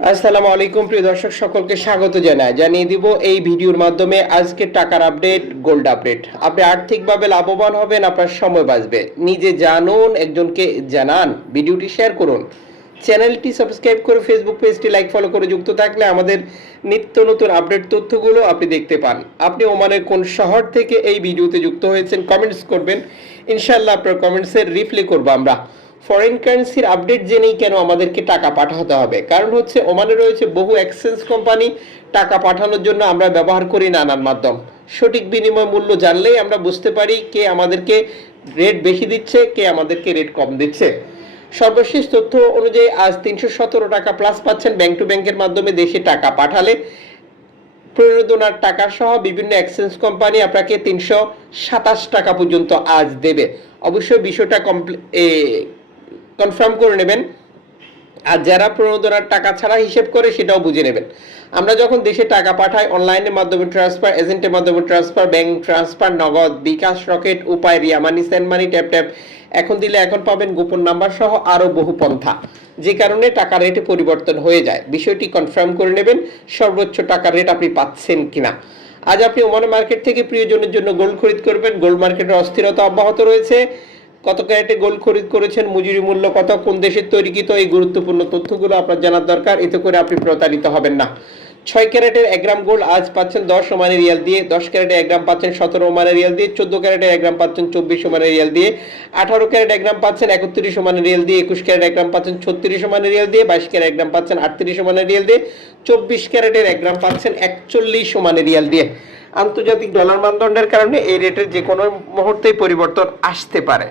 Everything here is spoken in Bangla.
আসসালামু আলাইকুম, প্রিয় দর্শক, সকলকে স্বাগত জানাই। জানিয়ে দিব, এই ভিডিওর মাধ্যমে আজকে টাকার আপডেট, গোল্ড আপডেট। আপনি আর্থিকভাবে লাভবান হবেন, আপনার সময় বাঁচবে। নিজে জানুন, একজনকে জানান, ভিডিওটি শেয়ার করুন। চ্যানেলটি সাবস্ক্রাইব করে ফেসবুক পেজটি লাইক, ফলো করে যুক্ত থাকলে আমাদের নিত্য নতুন আপডেট তথ্যগুলো আপনি দেখতে পান। আপনি ওমানের কোন শহর থেকে এই ভিডিওতে যুক্ত হয়েছেন, কমেন্টস করবেন। ইনশাল্লাহ আপনার কমেন্টসের রিপ্লাই করব আমরা। ফরেন কারেন্সির আপডেট জেনেই কেন আমাদেরকে টাকা পাঠাতে হবে? কারণ হচ্ছে ওমানে রয়েছে বহু এক্সচেঞ্জ কোম্পানি টাকা পাঠানোর জন্য আমরা ব্যবহার করি নানান মাধ্যম। সঠিক বিনিময় মূল্য জানলেই আমরা বুঝতে পারি কে আমাদেরকে রেট বেশি দিচ্ছে, কে আমাদেরকে রেট কম দিচ্ছে। সর্বশেষ তথ্য অনুযায়ী আজ তিনশো সতেরো টাকা প্লাস পাচ্ছেন ব্যাংক টু ব্যাংকের মাধ্যমে দেশে টাকা পাঠালে। প্রণোদনার টাকা সহ বিভিন্ন এক্সচেঞ্জ কোম্পানি আপনাকে তিনশো সাতাশ টাকা পর্যন্ত আজ দেবে। অবশ্যই বিষয়টা কনফার্ম করে নেবেন। আর যারা প্রণোদনার টাকা ছাড়া হিসেব করে সেটাও বুঝে নেবেন। আমরা যখন দেশে টাকা পাঠাই অনলাইনের মাধ্যমে ট্রান্সফার এজেন্টের মাধ্যমে transfer bank transfer Nagad, bKash Rocket Upay, Ria money send money tap tap এখন দিলে এখন পাবেন গোপন নাম্বার সহ আরও বহু পন্থা। যে কারণে টাকা রেটে পরিবর্তন হয়ে যায়। বিষয়টি কনফার্ম করে নেবেন, সর্বোচ্চ টাকার রেট আপনি পাচ্ছেন কিনা। আজ আপনি ওমান মার্কেট থেকে প্রিয়জনের জন্য গোল্ড খরিদ করবেন। গোল্ড মার্কেটের অস্থিরতা অব্যাহত রয়েছে। কত ক্যারেটে গোল্ড খরিদ করেছেন, মজুরি মূল্য কত, কোন দেশের তৈরিকৃত এই গুরুত্বপূর্ণ তথ্যগুলো আপনার জানার দরকার, এতে করে আপনি প্রতারিত হবেন না। ছয় ক্যারেটের এক গ্রাম গোল্ড আজ পাচ্ছেন দশ ওমানের রিয়াল দিয়ে, দশ ক্যারেটে এক গ্রাম পাচ্ছেন সতেরো ওমানের রিয়াল দিয়ে, চোদ্দ ক্যারেটে এক গ্রাম পাচ্ছেন চব্বিশ ওমানের রিয়াল দিয়ে, আঠারো ক্যারেট এক গ্রাম পাচ্ছেন একত্রিশ ওমানের রিয়াল দিয়ে, একুশ ক্যারেট এক গ্রাম পাচ্ছেন ছত্রিশ ওমানের রিয়াল দিয়ে, বাইশ ক্যারেট এক গ্রাম পাচ্ছেন আটত্রিশ ওমানের রিয়াল দিয়ে, চব্বিশ ক্যারেটের এক গ্রাম পাচ্ছেন একচল্লিশ ওমানের রিয়াল দিয়ে। আন্তর্জাতিক ডলার মানদণ্ডের কারণে এই রেটের যে কোনো মুহূর্তেই পরিবর্তন আসতে পারে।